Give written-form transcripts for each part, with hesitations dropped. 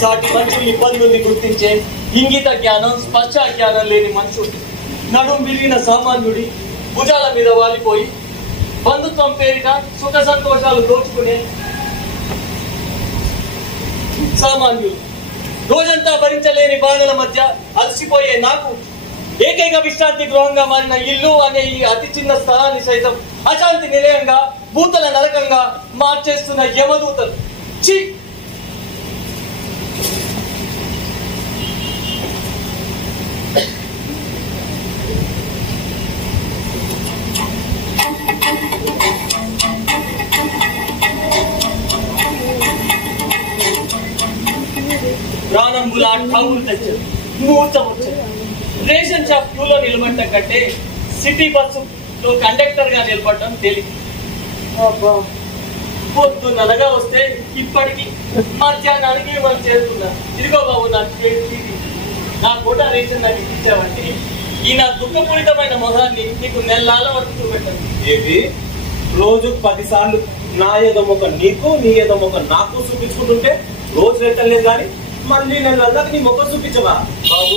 సాటి మనుషులు ఇబ్బందుల్ని గుర్తించే ఇంగిత జ్ఞానం స్పర్శ జ్ఞానం లేని మనుషుడు, నడుం విరిగిన సామాన్యుడి భుజాల మీద వాలిపోయి బంధుత్వం పేరిట సుఖ సంతోషాలు దోచుకునే సామాన్యులు, రోజంతా భరించలేని బాధల మధ్య అలసిపోయే నాకు ఏకైక విశ్రాంతి గృహంగా మారిన ఇల్లు అనే ఈ అతి చిన్న స్థలాన్ని సైతం అశాంతి నిలయంగా భూతల నరకంగా మార్చేస్తున్న యమదూతలు. ఛీ! ప్రాణంబులా ఠావులు తెచ్చారు, ముహూర్తం వచ్చారు. రేషన్ షాప్ క్యూలో నిలబడటం కంటే సిటీ బస్సులో కండక్టర్ గా నిలబడటం తేలిక. పొద్దున్ననగా వస్తే ఇప్పటికి మధ్యాహ్నానికి మనం చేరుకున్నా. ఇదిగో బాబు నా కోటా రేషన్ నాకు ఇచ్చావంటే ఈ నా దుఃఖపూరితమైన మొహాన్ని నీకు నెలల వరకు చూపెట్టాను. ఏంటి రోజు 10 సార్లు నా ఏదో మొక్క నీకు నీ ఏదో మొక్క నాకు చూపించుకుంటుంటే రోజు రేటలేదు కానీ మళ్ళీ నెలలకు నీ మొక్క చూపించవా? బాబు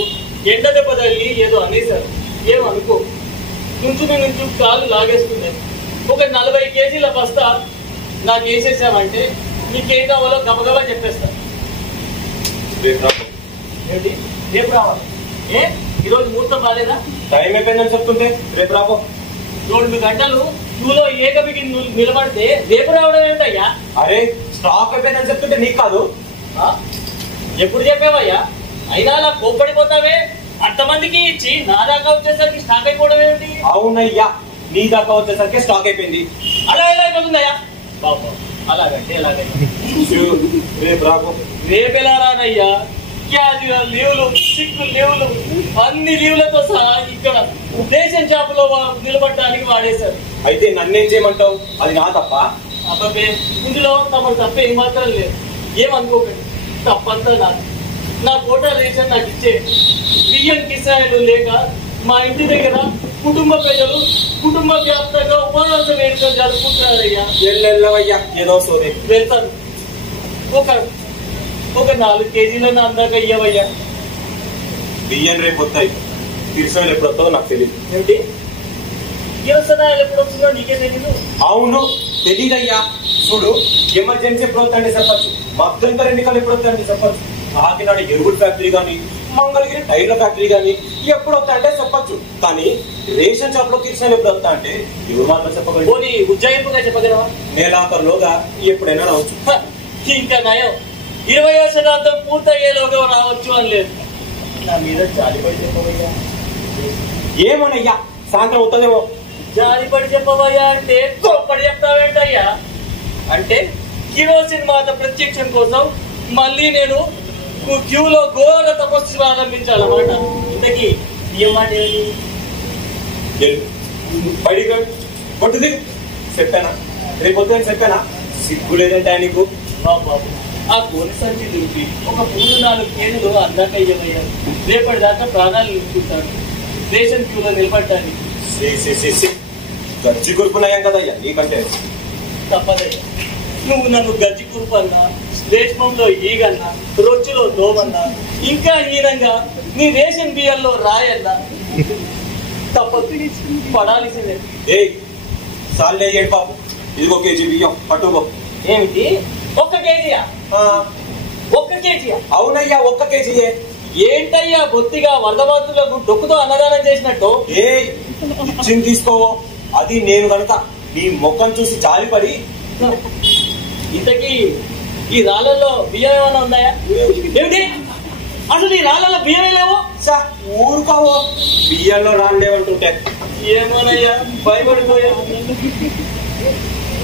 ఎండ దెబ్బ తగిలి ఏదో అనేశారు, ఏమనుకో. నుంచి కాళ్ళు లాగేసుకున్నాయి. ఒక 40 కేజీల బస్తా నాకు వేసేసామంటే నీకేం కావాలో గబగబా చెప్పేస్తా. ఏంటి రేపు రావాలి? ఏ ఈరోజు ముహూర్తం బాలేదా? టైం అయిపోయిందని చెప్తుంటే రేపు రాబో. 2 గంటలు నువ్వులో ఏకబిగి నిలబడితే రేపు రావడం ఏంటయ్యా? అరే స్టాక్ అయిపోయిందని చెప్తుంటే నీకు కాదు. ఎప్పుడు చెప్పావయ్యా? అయినా అలా కోప్పడిపోతావే. అంతమందికి ఇచ్చి నా దాకా వచ్చేసరికి స్టాక్ అయిపోవడం ఏమిటి? అవునయ్యా, నీ దాకా వచ్చేసరికి స్టాక్ అయిపోయింది. అలా ఎలా అయిపోతుందయ్యా? బాబా అలాగంటే ఎలాగైనా రేపు రాబో. రేపు ఎలా రానయ్యా? క్యాజువల్ లీవులు, సిక్ లీవులు, అన్ని లీవులతో సహా ఇక్కడ రేషన్ షాప్ లో నిలబడటానికి వాడేశారు. అయితే నన్నేం చేయమంటావు? అది నా తప్ప? అబ్బాబే ఇందులో తమరు తప్ప ఏం మాత్రం లేదు. ఏమనుకోకండి, తప్పంతా నాది. నా కోటా రేషన్ నాకు ఇచ్చే బియ్యం కిసాయిలు లేక మా ఇంటి దగ్గర కుటుంబ ప్రజలు కుటుంబ వ్యాప్తంగా ఉపవాస వేడుకలు జరుపుకుంటున్నారయ్యా. వెళ్ళవయ్యా, ఏదో సోదే. వెళ్తాను. ఒక 4 కేజీలను అందాక ఇయ్యవయ్యా. బియ్యం రేపు వస్తాయి, తీర్చడం ఎప్పుడు వస్తుందో నాకు తెలియదు. ఏమిటి వ్యవసాయాలు ఎప్పుడు వస్తుందో నీకే తెలీదు? అవును తెలీదయ్యా. చూడు, ఎమర్జెన్సీ ఎప్పుడు వస్తాయండి చెప్పచ్చు, మధ్యంతర ఎన్నికలు ఎప్పుడు వస్తాయండి చెప్పచ్చు, కాకినాడ ఎరువుల ఫ్యాక్టరీ గానీ మంగళగిరి టైర్ల ఫ్యాక్టరీ గానీ ఎప్పుడు వస్తాయంటే చెప్పచ్చు. కానీ రేషన్ షాప్ లో తీర్చడం ఎప్పుడు వస్తా అంటే ఎవరు మాత్రం చెప్పగలరు? పోనీ ఉజ్జాయింపుగా చెప్పగలవా? నెలాఖరులోగా ఎప్పుడైనా రావచ్చు. ఇంకా నయం, 20వ శతాబ్దం పూర్తయ్యేలోగా రావచ్చు అని లేదు. నా మీద జాలిపడి చెప్పవయ్యా. ఏమోనయ్యా, సాయంత్రం అవుతుందేమో. జాలిపడి చెప్పవయ్యా అంటే గొప్పడి చెప్తావేంటయ్యా? అంటే కిరోసిన్ మాత ప్రత్యక్షం కోసం మళ్ళీ నేను క్యూలో ఘోర తపస్సు ప్రారంభించాలన్నమాట. ఇంతకీ ఏం మాట బడిగా కొట్టుది చెప్పానా? రేపు వద్దని చెప్పానా? సిగ్గు లేదంటే నీకు? బాబు ఆ గోని సంచి దురిపి ఒక 3-4 కేజీలు అందాక అయ్యమయ్యారు. రేపటి దాకా ప్రాణాలు నిలుపుకుంటాను రేషన్ క్యూలో నిలబడ్డానికి. గజ్జి కురుపునయ్యాం కదయ్యా నీకంటే. తప్పదయ్యా, నువ్వు నన్ను గజ్జి కురుపన్నా, రేష్మంలో ఈగన్నా, రొచ్చులో దోమన్నా, ఇంకా హీనంగా నీ రేషన్ బియ్యంలో రాయన్నా తప్పదు, పడాల్సిందే. ఏ సాల్లే ఏడు పాపు, ఇదిగో కేజీ బియ్యం పట్టుకో. ఏమిటి 1 కేజీయా? 1 కేజీయా? అవునయ్యా, 1 కేజీయే. ఏంటయ్యా బొత్తిగా వరదబాతులకు డొక్కుతో అన్నదానం చేసినట్టు? ఏ ఇచ్చింది తీసుకోవో, అది నేను కనుక నీ మొక్కను చూసి జాలిపడి. ఇంతకీ ఈ రాళ్ళల్లో బియ్యం ఏమైనా ఉన్నాయా? ఏమిటి అసలు ఈ రాళ్ళలో బియ్యం లేవు? ఊరుకోవో, బియ్యంలో రాళ్ళేమంటుంటే. ఏమోనయ్యా భయపడిపోయా.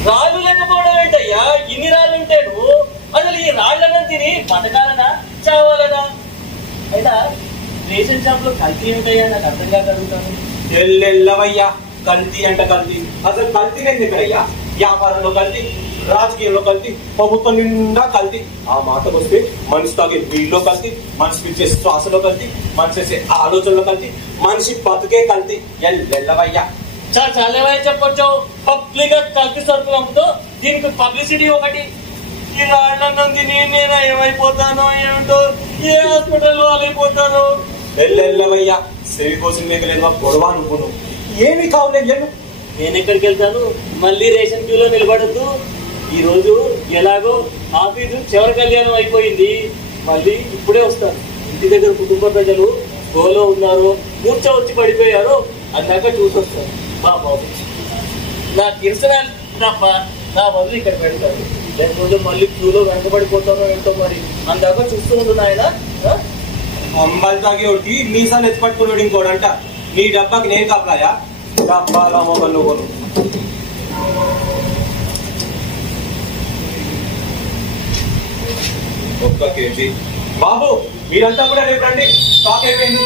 రాళ్ళు లేకపోవడం ఏంటయ్యా? ఇన్ని రాళ్ళు ఉంటే నువ్వు అసలు ఈ రాళ్లను తిని బతకాలనా చావాలనా? అయినా రేషన్ షాప్ లో కల్తీ ఏమిటయ్యా? నాకు అర్థం కాక అడుగుతాను. ఎల్లెల్లవయ్యా, కల్తీ అంటే కల్తీ. అసలు కల్తీ నేను దగ్గరయ్యా, వ్యాపారంలో కల్తీ, రాజకీయంలో కల్తీ, ప్రభుత్వం నిండా కల్తీ. ఆ మాటకు వస్తే మనిషి తాగే నీళ్ళలో కల్తీ, మనిషి పిచ్చే శ్వాసలో కల్తీ, మనిషి చేసే ఆలోచనలో కల్తీ, మనిషి బతుకే కల్తీ. ఎల్లెల్లవయ్యా. చాలేవయ్యా చెప్పొచ్చు. పబ్లిక్ గా కల్తీ సరుకులు అమ్ముతూ దీనికి పబ్లిసిటీ ఒకటి. ఈ రాళ్ళన్నం తిని నేను ఏమైపోతానో ఏమిటో, ఏ హాస్పిటల్లో అయిపోతానో. వెళ్ళవయ్యా, సెవి కోసం మేకలేదు పొడవా నువ్వు ఏమి కావులేదు. నేను ఎక్కడికి వెళ్తాను? మళ్ళీ రేషన్ క్యూలో నిలబడద్దు. ఈ రోజు ఎలాగో ఆఫీసు చివరి కళ్యాణం అయిపోయింది, మళ్ళీ ఇప్పుడే వస్తాను. ఇంటి దగ్గర కుటుంబ ప్రజలు గోలో ఉన్నారు, మూర్చ వచ్చి పడిపోయారు, అందాక చూసొస్తాను. మా బాబు నా కిరసనాలు తప్ప నా బదులు ఇక్కడ పెడతాను, లేకపోతే మళ్ళీ క్యూలో వెనకబడిపోతానో ఏంటో. మరి అందాక చూస్తూ ఉండు ఆయన. అంబాలి తాగి ఒకటి మీసాలు ఎత్తి పట్టుకున్నాడు ఇంకోడంట. నీ డబ్బాకి నేను కాపలాయా? డబ్బాలో మొబైల్ నువ్వు ఒక్క కేజీ. బాబు మీరంతా కూడా రేపు రండి, స్టాక్ అయిపోయింది.